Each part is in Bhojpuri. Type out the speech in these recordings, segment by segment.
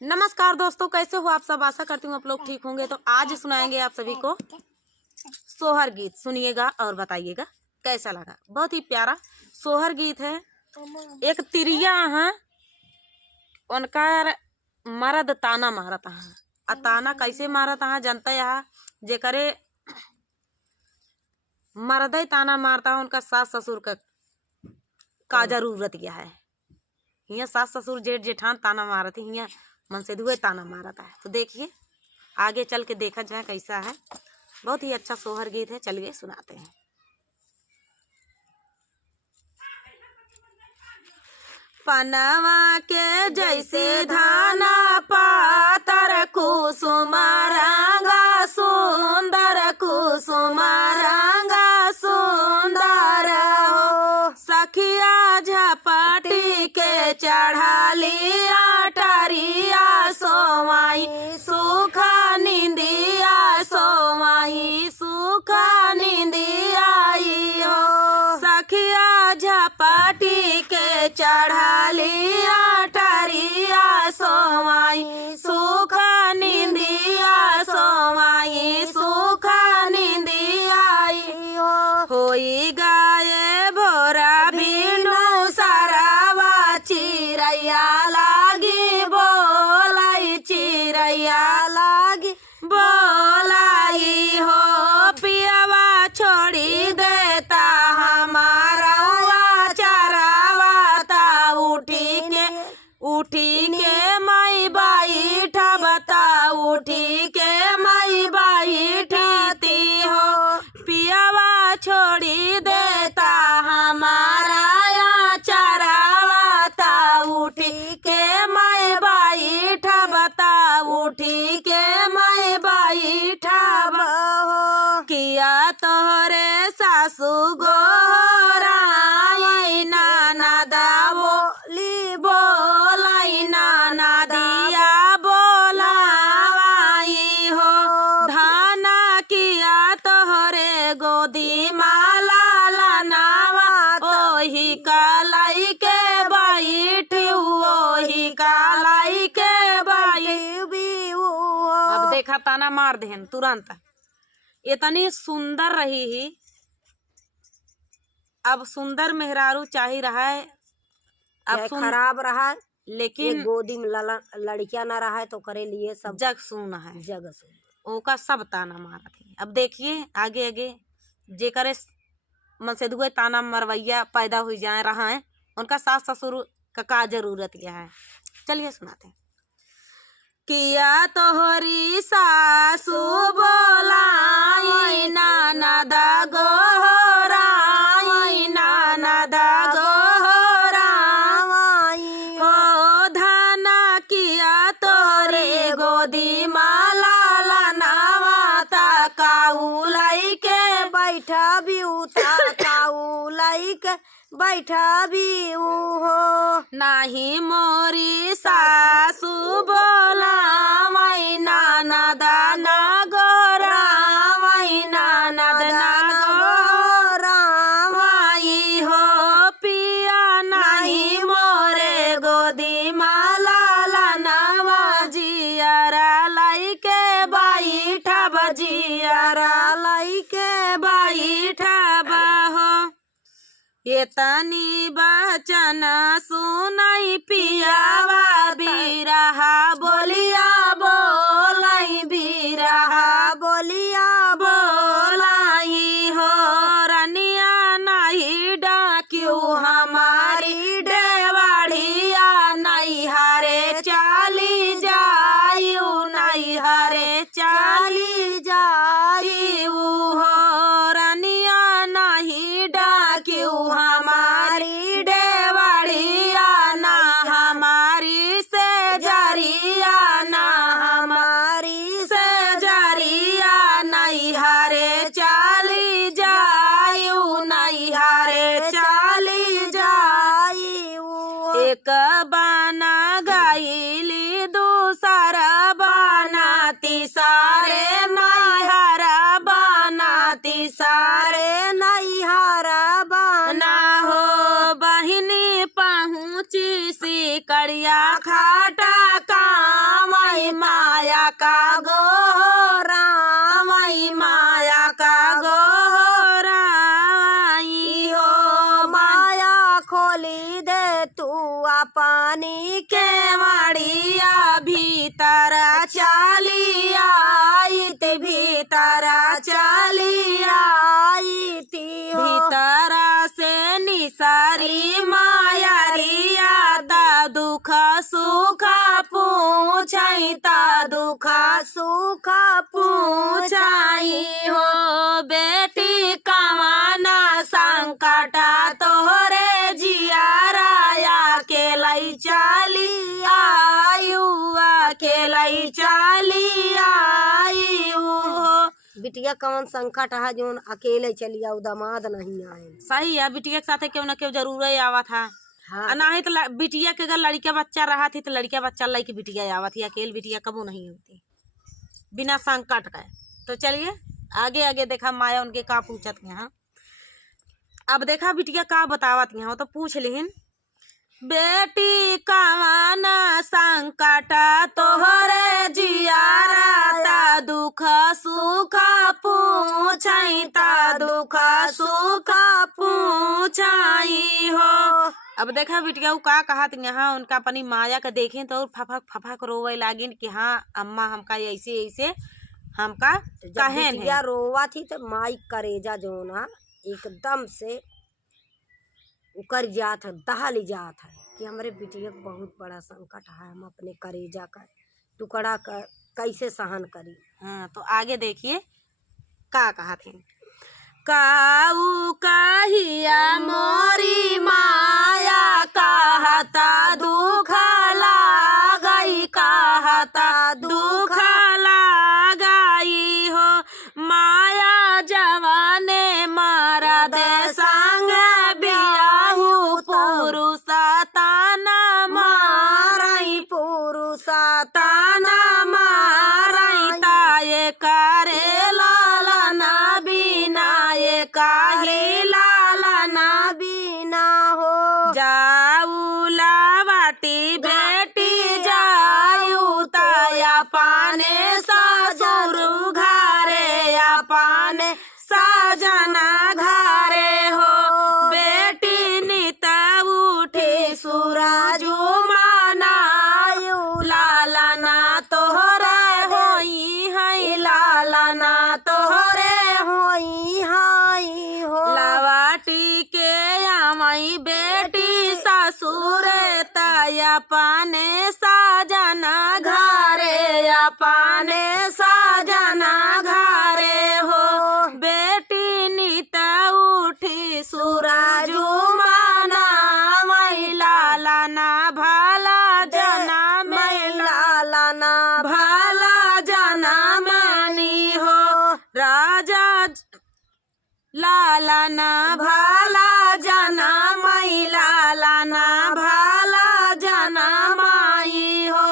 नमस्कार दोस्तों, कैसे हो आप सब। आशा करती हूँ आप लोग ठीक होंगे। तो आज सुनाएंगे आप सभी को सोहर गीत। सुनिएगा और बताइएगा कैसा लगा। बहुत ही प्यारा सोहर गीत है। एक तिरिया है, उनका मर्द ताना मारता है। आ ताना कैसे मारता है जानता है? जेकरे मर्द ही ताना मारता है, उनका सास ससुर का जरूरत क्या है। हियाँ सास ससुर जेठ जेठान ताना मारते, हियाँ मन से दुए ताना मारता है। तो देखिए आगे चल के देखा जाए कैसा है। बहुत ही अच्छा सोहर गीत है। चलिए सुनाते हैं। पनवा के जैसे धाना पातर कुसुम रंगा सुंदर, कुसुम रंगा सुंदर हो। सखिया झपटी के चढ़ालिया टरिया सोवाई, सुखा निंदिया सोवाई, सुखा निंदिया हो। सखिया झपटी के चढ़ालिया टरिया सोवाई, सुखा निंदिया सोवाई, सुखा निंदिया होई गाये भोरा भीनु सरावा चिरैया लागी बोलाई, चिरैया लागी बोलाई हो। पियावा छोड़ी देता हमारा चरावा, ता उठी के मई बाई ठबता, उठी के मई बाई ठीती हो। पियावा छोड़ी देता हमारा चरावा, ता उठी के मई बाई ठबता, उठी के मई बाई ठब हो। किया तोहरे सासू गोराई नाना दावोली बोलाई, नाना दिया बोलाई हो। धाना किया तोहरे गोदी माला लानावा, ओही कालाई के बैठ, ओही कालाई के बैठ। अब देखा ताना मार देहन तुरंत। इतनी सुंदर रही ही। अब सुंदर मेहरारू चाही रहा है, अब खराब रहा, लेकिन गोदी में लड़कियां ना रहा है तो करे लिए सब जग सुना है, जग सुन ओका सब ताना मारा थी। अब देखिए आगे आगे जेकरे मन से दुए ताना मरवैया पैदा हुई जाए रहा है, उनका सास ससुर का जरूरत क्या है। चलिए सुनाते हैं। किया तोहरी सासू बोलाई, ननद गोहराई, ननद गोहराई हो। धाना किया तोरे गोदी माला लानावा, ता काउलाई के बैठा भी उता, काउलाई के बैठा भी हो। नाही मोरी सासू बोलावाई, ननद ना गोरावाई, ननद ना गोरावाई हो। पिया नाही मोरे गोदी माला लानावा, जियरा लाई के बैठा, जियरा लाई के बैठा हो। ये तनी बचन सुनाई पियावा, बिरहा बोलिया बोलाई, बिरहा बोलिया बोलाई हो। रनिया नहीं डाक्यू हमारी डेवाड़िया, नहीं हरे चाली जायू, नहीं हरे चाली जायू हो। रनिया नहीं डाक्यू हमारी डेवाड़िया, ना हमारी से जरिया, ना हमारी से जरिया, नहीं हरे चाली जायू, नहीं हरे चाली जायू। एक बाना गाइली, दूसरा बाना तीसरे नैहरा बाना, तीसरे नैहरा बाना हो। बहिनी पहुँची सी कड़िया खाटा का का गोराई माया का गोराई हो माया खोली दे तू पानी के केवड़िया भीतर चली आईत भीतर चली आई हो भीतर से निसारी मायरिया ता दुख सुख पूछई ता दुख सुख पूछाई हो बेटी कमाना संकट तोहरे जियाराया के लई चली आयु के लई चली आयु हो। बिटिया कौन संकट है जोन अकेले चली आऊ दामाद नहीं आए। सही है, बिटिया के साथे क्यों न क्यों जरूर ही आवा था। हाँ नहीं तो बिटिया के अगर लड़का बच्चा रहा थी तो लड़का बच्चा लई बिटिया आवा थी, अकेले बिटिया कबू नहीं होती बिना संकट का। तो चलिए आगे आगे देखा माया उनके का पूछत यहाँ। अब देखा बिटिया का बतावत यहाँ तो पूछ लिहिन बेटी कवाना संकट तोहरे जियारा दुख सुख पूछई ता दुख सुख पूछई हो। अब देखा बिटिया उ का कहत यहाँ उनका अपनी माया का देखें तो फफक फफक रोवे लागिन कि हाँ अम्मा हमका ऐसे ऐसे हमका कहें बिटिया रोवा थी तो माई करेजा जोना एकदम से उकर जात है, दहल जात है कि हमारे बिटिया को बहुत बड़ा संकट है, हम अपने करेजा का टुकड़ा कैसे सहन करी। हाँ तो आगे देखिए का कहा थी काऊ कहिया मोरी माया कहता दुख लागई कहता दुख लागई हो माया जवाने मारा दे संग बियाहू पुरुष ताना मारई पुरुष ताना मारई ताये करे लालना बिना ये काहे लालना बिना हो जाऊ लावाटी बेटी जायू ताया पाने साजरू घरे या पाने साजना घरे हो बेटी नित उठी सूरजू मनायू लालना तोहरे होई है लालना तोहरे होई हाई हो लवाटी के आमई बेटी ससुर तया पाने साजना घरे पाने साजना घरे हो बेटी नित उठी सूरजू माना लालना भाला जना लालना भाला जना मानी हो राजा लालना भाला जना माई लालना भाला जना माई हो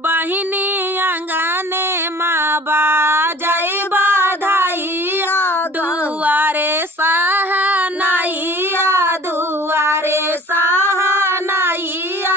बहिनी अंगने माँ बाजई बधाइया दुआरे सहनाइया दुआरे सहनाइया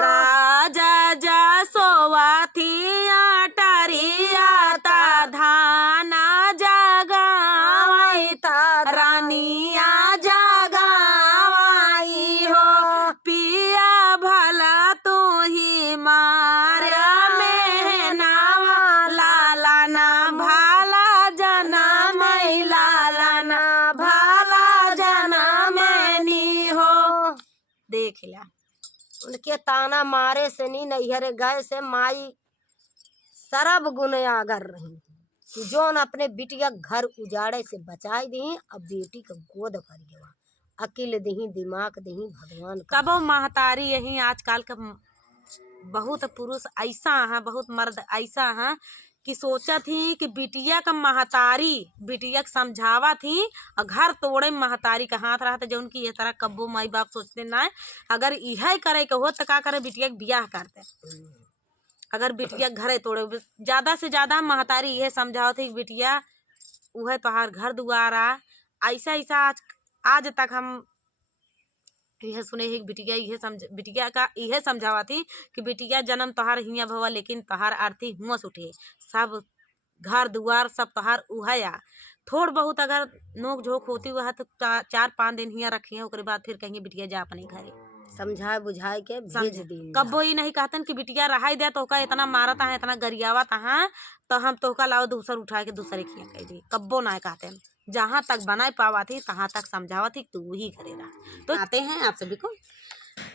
राजा जसोवा थिया टरिया ता धाना जगावाई ता रानिया जगावाई हो पिया भला तू ही मारा मेहनावा लालना भाला जना मई लालना भाला जना मैनी हो। देख ला उनके ताना मारे से नहीं नैहरे गए से माई सरब गुनयागर रही कि जोन अपने बिटिया घर उजाड़े से बचाई दी अब बेटी का गोद भर गया अकिल दही दिमाग दही भगवान का कबो महतारी यही आजकल का बहुत पुरुष ऐसा है बहुत मर्द ऐसा है कि सोचा थी कि बिटिया का महतारी बिटिया के समझावा थी और घर तोड़े महतारी का हाथ रहा था जो उनकी ये तरह कब्बो माई बाप सोचते ना अगर यह करे के हो तो का करे बिटिया के ब्याह करते अगर बिटिया घरे तोड़े ज्यादा से ज्यादा महतारी यह समझाओ थी बिटिया वह तोहार घर दुआरा ऐसा ऐसा आज तक हम यह सुने ही बिटिया बिटिया का यह समझावा थी कि बिटिया जन्म तोहार हिया भवा लेकिन तोहार आरती हुआ उठे, सब घर दुआर सब तोहार उहया। थोड़ बहुत अगर नोक झोंक होती हुआ तो 4-5 दिन हिया रखिए, ओकरे बाद फिर कहेंगे बिटिया जा अपने घरे। समझाए बुझाए के भेज दी। कब वो ही नहीं कहतन कि बिटिया रहा दे तो इतना मारता है इतना गरियावत है तो हम तो लाओ दूसर उठा के दूसरे खिया कह दी। कब्बो ना कहते जहाँ तक बनाए पावा थी तहाँ तक समझावा थी तू ही घरे रहा। तो आते हैं आप सभी को।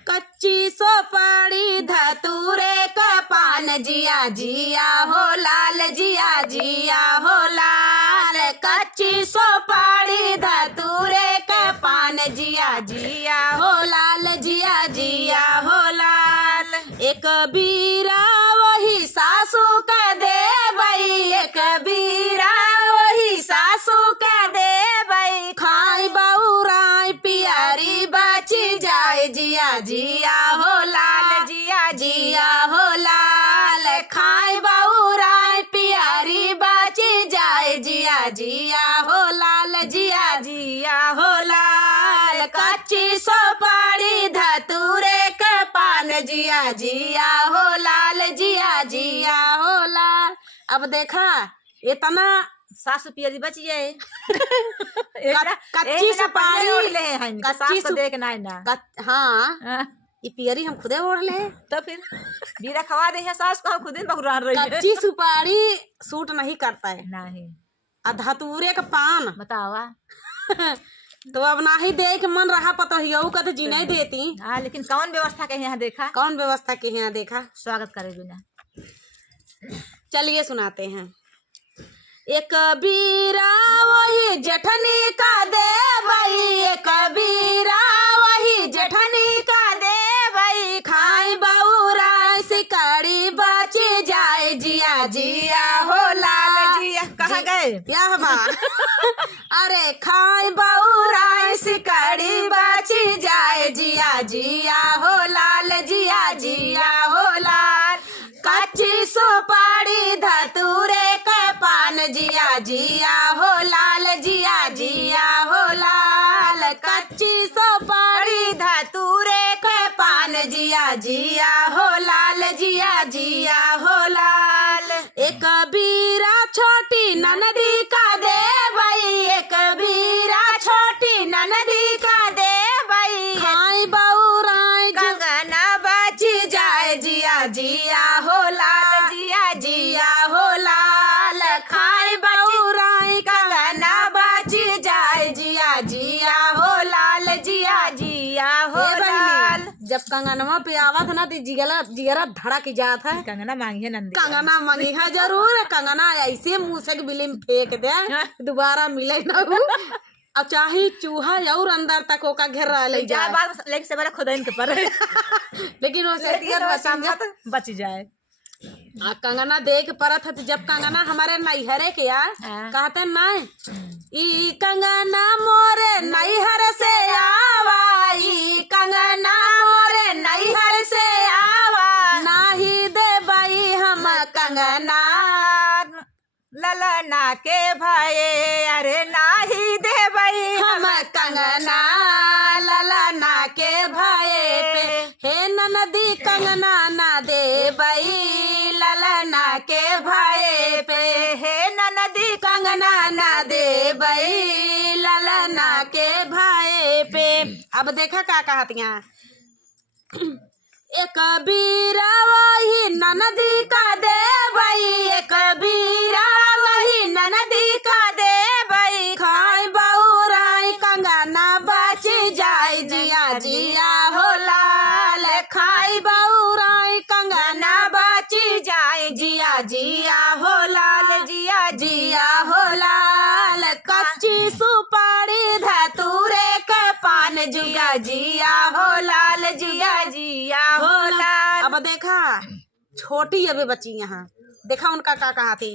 कच्ची सोपाड़ी धतूरे का पान जिया जिया हो लाल जिया जिया हो लाल, कच्ची सोपाड़ी धतूरे का पान जिया जिया हो लाल जिया जिया हो लाल। एक बीरा वही सासू का दे बई, एक बीरा वही सासू का दे बई, खाई बउराई पियारी बची जाए जिया जिया हो लाल जिया जिया हो लाल, खाई बउराई पियारी बची जाए जिया जिया हो लाल जिया जिया हो लाल। कच्ची सोपाड़ी धतूरे के पान जिया जिया हो लाल जिया जिया हो लाल। अब देखा इतना सासू पियरी बची जाए। कच्ची सुपारी ले हैं कच्ची सास को देखना है ना। हाँ ये पियरी हम खुदे ओढ़ ले तो फिर बीरा खवा दे हैं सास को, हम खुद ही बगुरान रही है। कच्ची सुपारी सूट नहीं करता है नहीं धतूरे का पान बतावा। तो अब ना ही देख मन रहा पता ही का तो जी नहीं देती। हाँ लेकिन कौन व्यवस्था के यहाँ देखा, कौन व्यवस्था के यहाँ देखा, स्वागत करे बिना। चलिए सुनाते हैं। एक बीरा वही जठनी का दे बई, एक बीरा वही जठनी का दे बई, खाई बउरा सिकड़ी बची जाए जिया जिया हो लाल जिया। कहाँ गए क्या बा अरे खाई बउरा सिकड़ी बची जाए जिया जिया हो लाल जिया जिया हो लाल। कच्ची सुपारी धतूरे के पान जिया जिया हो लाल जिया जिया हो लाल, कच्ची सुपारी धतूरे के पान जिया जिया हो लाल जिया जिया हो लाल। एक बीरा छोटी ननदी का दे बई, एक बीरा छोटी ननदी का दे बई, खाई बउराई कंगना बची जाए जिया जिया हो लाल जिया जिया हो लाल, खाई बउराई कंगना बची जाए जिया जिया हो लाल जिया जिया हो लाल। जब कंगनवा पे आवत ना तो जिगरा धड़क जात है। कंगना मांगी है नंदी, कंगना मांगी है जरूर, कंगना ऐसे मुँह से बिली में फेंक दे दोबारा मिले ना अब चाहे चूहा और अंदर तक ओका घेरा ले जाए बात लेकिन से बड़ा खुद इनके पर लेकिन वो बच जाए। कंगना देख परत है। जब कंगना हमारे नैहरे के यार कहते नहीं ई कंगना मोरे नैहर से आवा, ई कंगना मोरे नैहर से आवा, नाही दे बाई हम कंगना ललना के भाई, अरे नाही दे भाई हम कंगना ललना के भाई पे, हे ननदी कंगना ना दे बई ललना के भाई पे, हे ननदी कंगना ना दे बई ललना के भाई पे। अब देखा क्या कहतियाँ। एक बीरा वही ननदी का दे बई, एक बीरा वही ननदी का दे बई, खाई बउराई कंगना बची जाए जिया जिया हो लाल, खाई बउराई कंगना बची जाए जिया जिया हो लाल जिया जिया हो लाल। कच्ची सुपारी धतूरे के पान जिया जिया हो लाल जिया जिया हो लाल। अब देखा छोटी अभी बची यहाँ देखा उनका क्या कहा थी।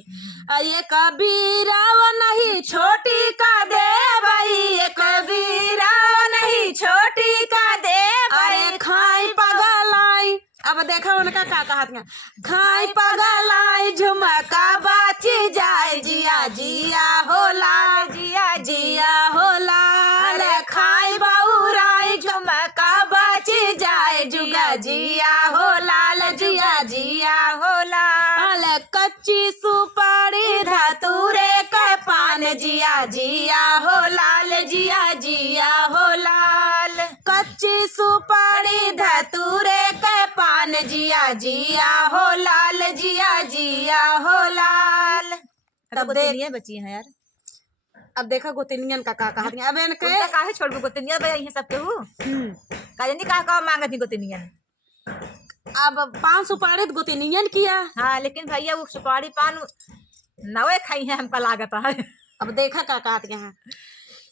ये कबीरा नहीं छोटी का दे बई, ये कबीरा नहीं छोटी का दे बई, खाई पगलाई। अब देखा उनका क्या कहा था। खाई पगलाई झुमका बाची जाए जिया जिया हो लाल जिया जिया हो लाल, खाई बउराई झुमका कच्ची सुपारी धतूरे का पान जिया जिया हो लाल जिया जिया हो लाल। कच्ची सुपारी धतूरे का पान जिया जिया हो लाल जिया जिया हो लाल। तब गोतनिया बची है यार। अब देखा गोतनियन का कहा दिया। अब इनके उनका काहे छोड़ के गोतनिया बया है सबके हूँ काजनी का मांगत नहीं गोतनिया। अब पान सुपारी तो गोतनियन किया। हाँ लेकिन भैया वो सुपारी पान नवे खाई है हमका लागत है। अब देखा का कहते हैं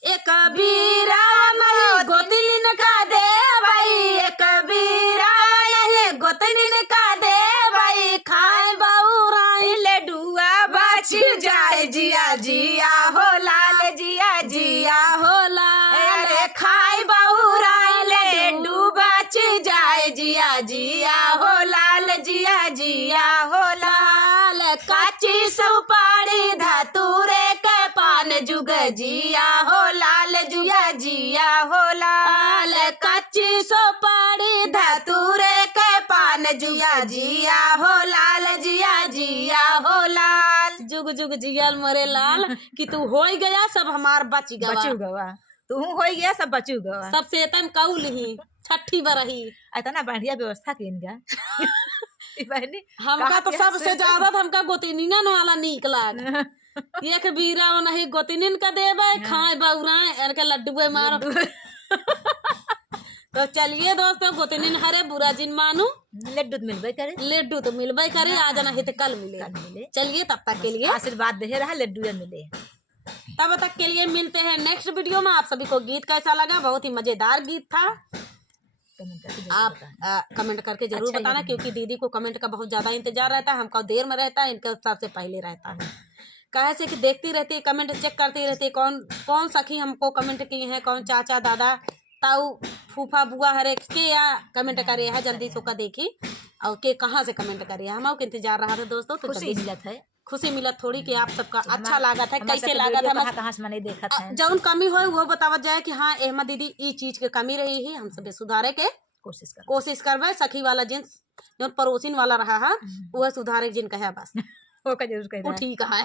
एक बीरा नहीं गोतनिन का दे भाई एक बीरा नहीं गोतनिन का दे भाई खाए बउराई लड्डुआ बाची जाए जिया जिया हो लाल जिया जिया हो लाल। अरे खाए बउराई लड्डू बाची जाए जिया जिया हो लाल जिया जिया हो लाल। कच्ची सुपारी धतूरे के पान जुग जिया हो लाल जुया जिया हो लाल। कच्ची सुपारी धतूरे के पान जुया जिया हो लाल जिया जिया हो लाल। जुग जुग जियल मोरे लाल कि तू हो गया सब हमार बच गवा तू हो गया सब बचू गवा सब सेतन कौल ही छठी बरही। इतना बढ़िया व्यवस्था की इनका बहनी हमका तो सबसे ज्यादा हमका गोतनियन वाला नीक लाग। एक बीरा वो नहीं गोतनिन का देवे खाए बउराए इनके लड्डुए मारो। तो चलिए दोस्तों गोतनिन हरे बुरा जिन मानू लड्डू तो मिलबे करे लड्डू तो मिलबे करे आज नहीं तो कल मिले। चलिए तब तक के लिए आशीर्वाद दे रहा लड्डू मिले। तब तक के लिए मिलते हैं नेक्स्ट वीडियो में। आप सभी को गीत कैसा लगा? बहुत ही मजेदार गीत था। आप कमेंट करके जरूर बताना क्योंकि दीदी को कमेंट का बहुत ज्यादा इंतजार रहता है। हमका देर में रहता है इनका सबसे पहले रहता है। कहे से कि देखती रहती है कमेंट चेक करती रहती है कौन कौन सखी हमको कमेंट की है कौन चाचा दादा ताऊ फूफा बुआ हरे के या कमेंट करे है जल्दी से का देखी और के कहाँ से कमेंट करे हम लोग इंतजार रहा था दोस्तों। तो खुशी मिलत है खुशी मिलत थोड़ी कि आप सबका अच्छा लागत है कैसे लागत है कहाँ से मैंने देखा था जौन कमी हो वो बतावत जाए कि हाँ अहमद दीदी ये चीज के कमी रही है हम सब सुधारे के कोशिश करवे। सखी वाला जिन्स जो पड़ोसिन वाला रहा है वह सुधारे जिन कहे बस वो का जरूर कह ठीक है।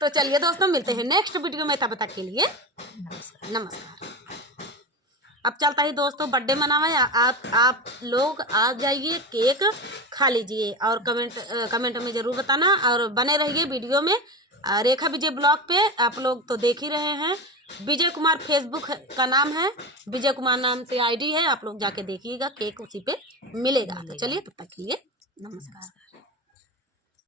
तो चलिए दोस्तों मिलते हैं नेक्स्ट वीडियो में तब तक के लिए नमस्कार। अब चलता ही दोस्तों बर्थडे मनावे आप लोग आ जाइए केक खा लीजिए और कमेंट में जरूर बताना और बने रहिए वीडियो में। रेखा विजय ब्लॉग पे आप लोग तो देख ही रहे हैं। विजय कुमार फेसबुक का नाम है विजय कुमार नाम से आईडी है आप लोग जाके देखिएगा केक उसी पे मिलेगा। तो चलिए तब तक के लिए नमस्कार।